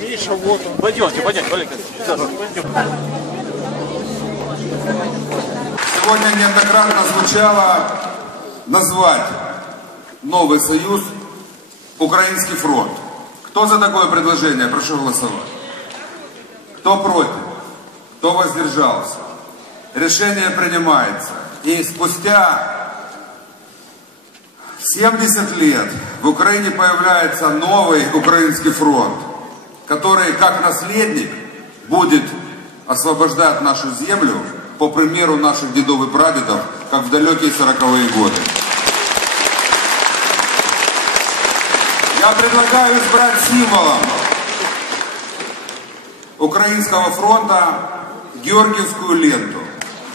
Миша, вот он. Пойдемте, пойдемте, Валерий Сегодня неоднократно звучало назвать новый союз Украинский фронт. Кто за такое предложение? Прошу голосовать. Кто против? Кто воздержался? Решение принимается. И спустя 70 лет в Украине появляется новый Украинский фронт, который как наследник будет освобождать нашу землю по примеру наших дедов и прадедов, как в далекие 40-е годы. Я предлагаю избрать символом Украинского фронта Георгиевскую ленту.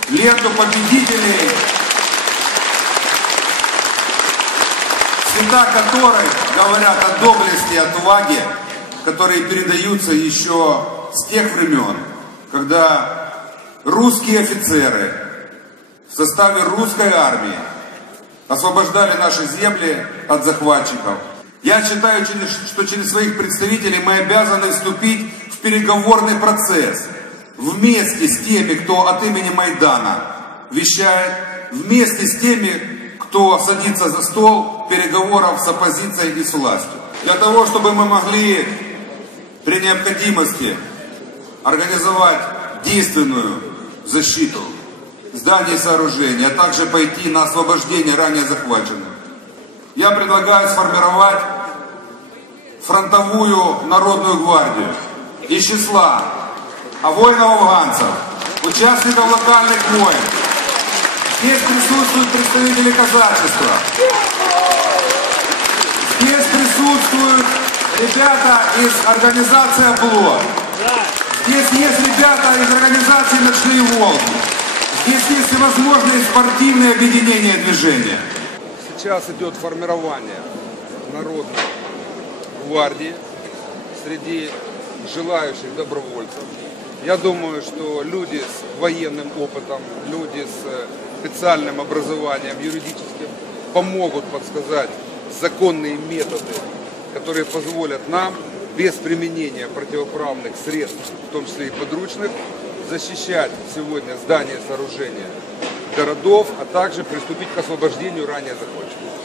Ленту победителей, цвета которой говорят о доблести и отваге, которые передаются еще с тех времен, когда русские офицеры в составе русской армии освобождали наши земли от захватчиков. Я считаю, что через своих представителей мы обязаны вступить в переговорный процесс вместе с теми, кто от имени Майдана вещает, вместе с теми, кто садится за стол переговоров с оппозицией и с властью. Для того, чтобы мы могли при необходимости организовать действенную защиту зданий и сооружений, а также пойти на освобождение ранее захваченных. Я предлагаю сформировать фронтовую народную гвардию из числа воинов-афганцев, участников локальных войн. Здесь присутствуют представители казачества. Здесь присутствуют ребята из организации «Оплот». Здесь есть ребята из организации «Ночные волки». Здесь есть всевозможные спортивные объединения движения. Сейчас идет формирование народной гвардии среди желающих добровольцев. Я думаю, что люди с военным опытом, люди с специальным образованием юридическим помогут подсказать законные методы, которые позволят нам без применения противоправных средств, в том числе и подручных, защищать сегодня здания сооружения городов, а также приступить к освобождению ранее захваченных.